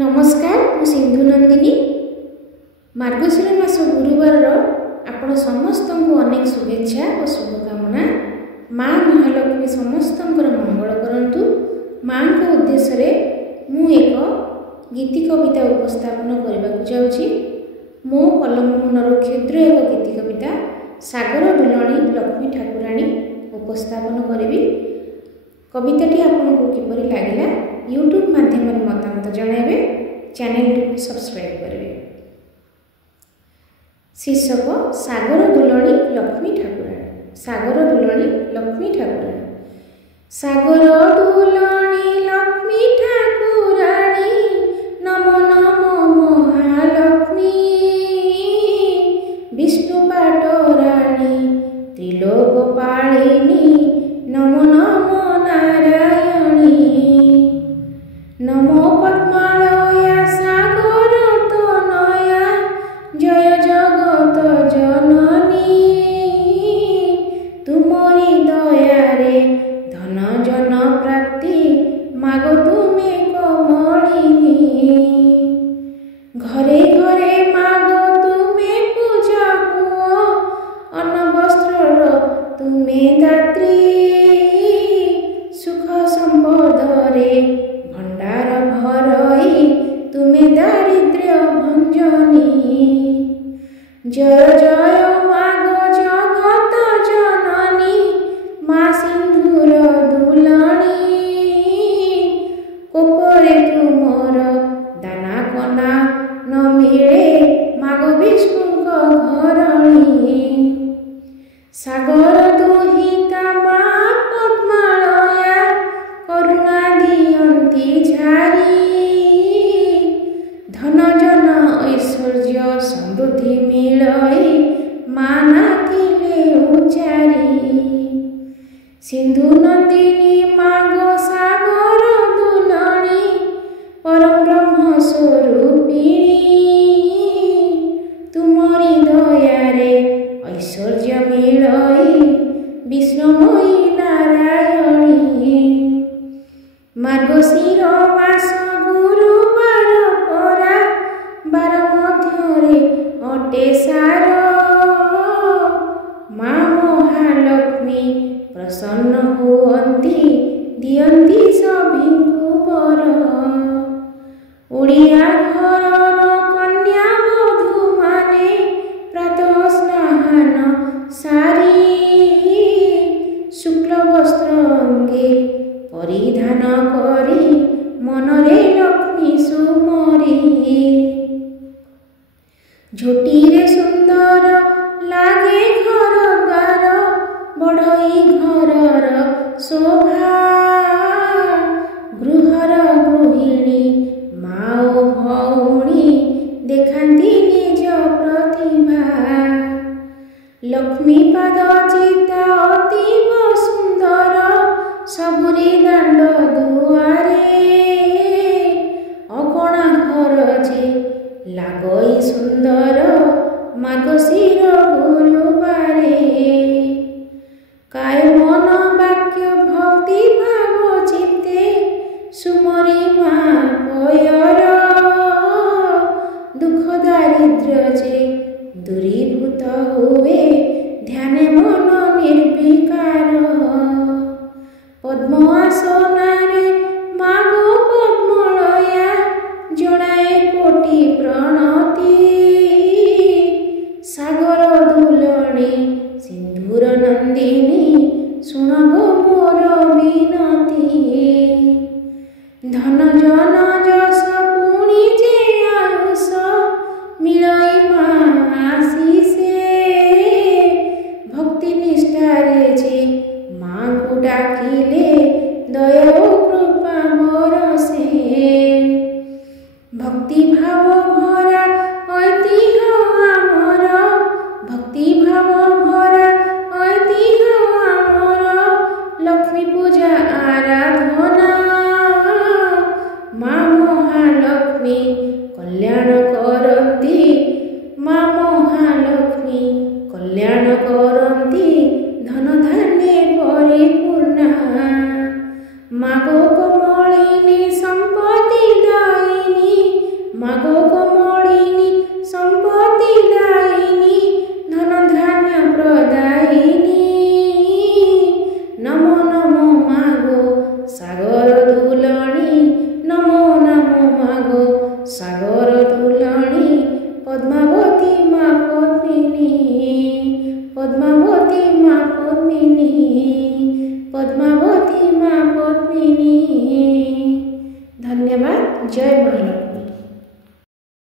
नमस्कार मु सिंधु नंदिनी मार्गशीर मास गुरुवार आपण समस्त को अनेक शुभेच्छा और शुभकामना। माँ महालक्ष्मी समस्त मंगल करंतु। माँ को उद्देश्य मु एक गीति कविता उपस्थापन करने को जाऊँगी। मो कलम मुनर क्षुद्र एक गीति कविता सागर दुलणी लक्ष्मी ठाकुराणी उपस्थापन करी। कविताटी आपन को किपरि लागिला यूट्यूब माध्यम मतामत जणाइबे, चैनल को सब्सक्राइब करेंगे। शीर्षक सागर दुलणी लक्ष्मी ठाकुराणी। सागर दुलणी लक्ष्मी ठाकुराणी। सागर दुलणी लक्ष्मी ठाकुराणी नमो नमो महालक्ष्मी विष्णु पाटराणी त्रिलोकपालिनी नमो नमो नारायणी नमो पद्मालया सागर तनया जय जगत जननी तुमरी दयारे धन जन प्राप्ति मागो तुमे कमलिनी घरे घरे मागो तुमे पूजा हुओ अन्न वस्त्र तुमे दात्री सुख संपदरे भंडार भरई तुमे दारिद्र्य भंजनी जय जय मागो जगत जननी माँ सिंधुर दुलणी कोपरे तुमर दाना कना न मिले मागो विष्णु घरणी सागर दुहिता माँ पद्मालया करुणा दियंती झारी धन जन ऐश्वर्य समृद्धि मिलई माँ नाथिले उचारी सिंधु नंदिनी मागो सागर दुलणी परम ब्रह्म स्वरूपिणी तुमरी दयारे ऐश्वर्य मिलई विष्णुमयी नारायणी मार्गशीर मास गुरुवार परा बार मध्यरे अटे सार माँ महालक्ष्मी प्रसन्न हुअंती दियंती सभिंकु वर ओडिया घरर कन्या वधू माने प्रातः स्नान सारी शुक्ल वस्त्र अंगे परिधान करी मनरे लक्ष्मी सुमरी झोटीरे सुंदर लागे घर द्वार बढ़ई घरर शोभा गृहर गृहिणी माँ भौणी देखांती निज प्रतिभा लक्ष्मी पाद चिता अतीव सुंदर सबुरी दांड दुआरे अगणा घर जे लागई सुंदर मार्गशीर गुरुवारे काय मन वाक्य भक्ति भाव चित्ते सुमरी माँ पयर दुख दारिद्र्य जे दूरीभूत हुए ध्याने मन निर्विकार पद्म आसनारे मागो पद्मलया जड़ाए कोटि प्रणति सागर दुलणी सिंधुर नंदिनी सुनबो मोर विनती धन जन जस पुणी जे आयुष मिलई माँ आशीषे भक्ति निष्ठारे जे माँ को डाकिले दया कृपा बरसे भक्ति भाव भरा ऐतिह्य आमर भक्ति भाव भरा ऐतिह्य आमर लक्ष्मी पूजा आराधना माँ महालक्ष्मी कल्याण करती माँ महालक्ष्मी कल्याण करती धन धान्य परिपूर्णा मागो कमलिनी संपत्ति दायिनी ସାଗର ଦୁଲଣୀ ପଦ୍ମାବତୀ ମା ପଦ୍ମିନୀ, ପଦ୍ମାବତୀ ମା ପଦ୍ମିନୀ।